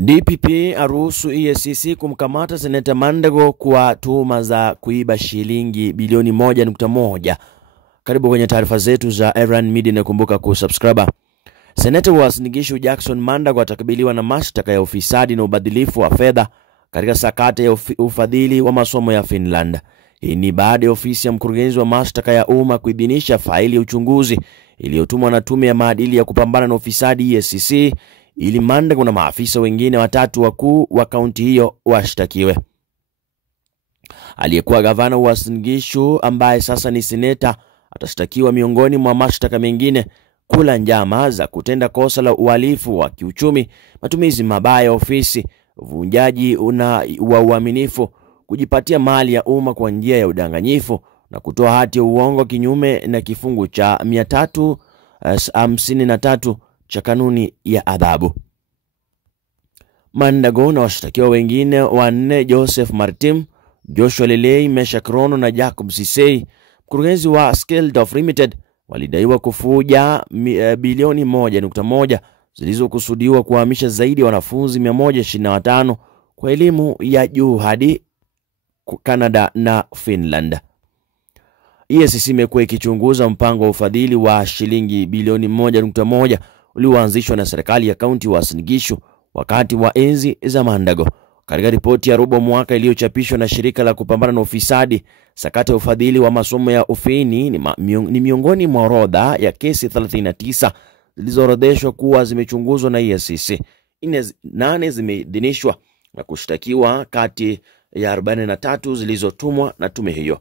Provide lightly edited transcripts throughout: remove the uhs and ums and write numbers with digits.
DPP aruhusu EACC kumkamata Seneta Mandago kwa tuhuma za kuiba shilingi bilioni 1.1. Karibu kwenye taarifa zetu za Erran Media na kumbuka kusubscribe. Seneta wa Uasin Gishu Jackson Mandago atakabiliwa na mashtaka ya ufisadi na ubadhilifu wa fedha katika sakata ya ufadhili wa masomo ya Finland. Hii ni baada ya ofisi ya mkurugenzi wa mashtaka ya umma kuidhinisha faili ya uchunguzi iliyotumwa na tume ya maadili ya kupambana na ufisadi EACC ili Mandago na maafisa wengine watatu wakuu wa kaunti hiyo washtakiwe. Aliyekuwa gavana wa Uasin Gishu ambaye sasa ni seneta atashtakiwa miongoni mwa mashtaka mengine kula njama za kutenda kosa la uhalifu wa kiuchumi, matumizi mabaya ya ofisi, uvunjaji wa uaminifu, kujipatia mali ya umma kwa njia ya udanganyifu na kutoa hati ya uongo kinyume na kifungu cha 353 cha kanuni ya adhabu. Mandago na washtakiwa wengine wanne Joseph Martim, Joshua Lelei, Meshak Rono na Jacob Sisei, mkurugenzi wa Skeldorf Limited, walidaiwa kufuja bilioni 1.1 zilizokusudiwa kuhamisha zaidi ya wanafunzi 125 kwa elimu ya juu hadi Canada na Finland. EACC imekuwa ikichunguza mpango wa ufadhili wa shilingi bilioni 1.1 ulioanzishwa na serikali ya kaunti wa Uasin Gishu wakati wa enzi za Mandago. Katika ripoti ya robo mwaka iliyochapishwa na shirika la kupambana na ufisadi, sakata ya ufadhili wa masomo ya ufini ni miongoni mwa orodha ya kesi 39 zilizoorodheshwa kuwa zimechunguzwa na EACC. 8 zimeidhinishwa na kushtakiwa kati ya 43 zilizotumwa na tume hiyo.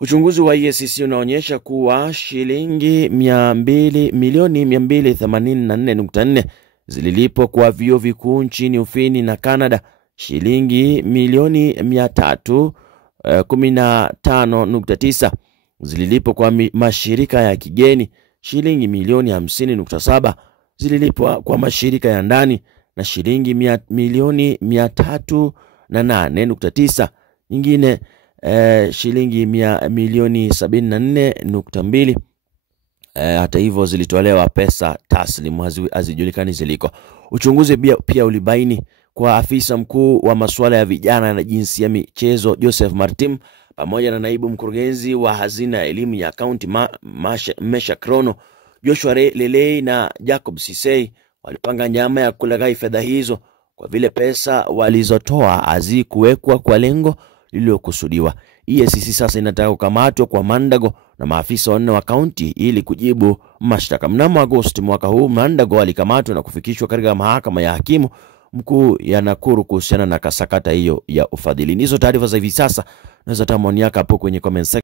Uchunguzi wa EACC unaonyesha kuwa shilingi milioni 284.4 zililipwa kwa vyuo vikuu nchini Ufini na Canada, shilingi milioni 315.9 zililipwa kwa mashirika ya kigeni, shilingi milioni 50.7 zililipwa kwa mashirika ya ndani na shilingi milioni 308.9 nyingine shilingi milioni 74.2 hata hivyo zilitolewa pesa taslimu hazijulikani ziliko. Uchunguzi pia ulibaini kwa afisa mkuu wa masuala ya vijana na jinsia michezo Joseph Martim pamoja na naibu mkurugenzi wa hazina ya elimu ya kaunti Meshak Rono, Joshua Lelei na Jacob Sisei walipanga njama ya kulaghai fedha hizo kwa vile pesa walizotoa hazikuwekwa kwa lengo lililokusudiwa. EACC sasa inataka kukamatwa kwa Mandago na maafisa wanne wa kaunti ili kujibu mashtaka. Mnamo Agosti mwaka huu, Mandago alikamatwa na kufikishwa katika mahakama ya hakimu mkuu ya Nakuru kuhusiana na sakata hiyo ya ufadhili. Hizo taarifa za hivi sasa, naweza tamoni yako hapo kwenye comment section.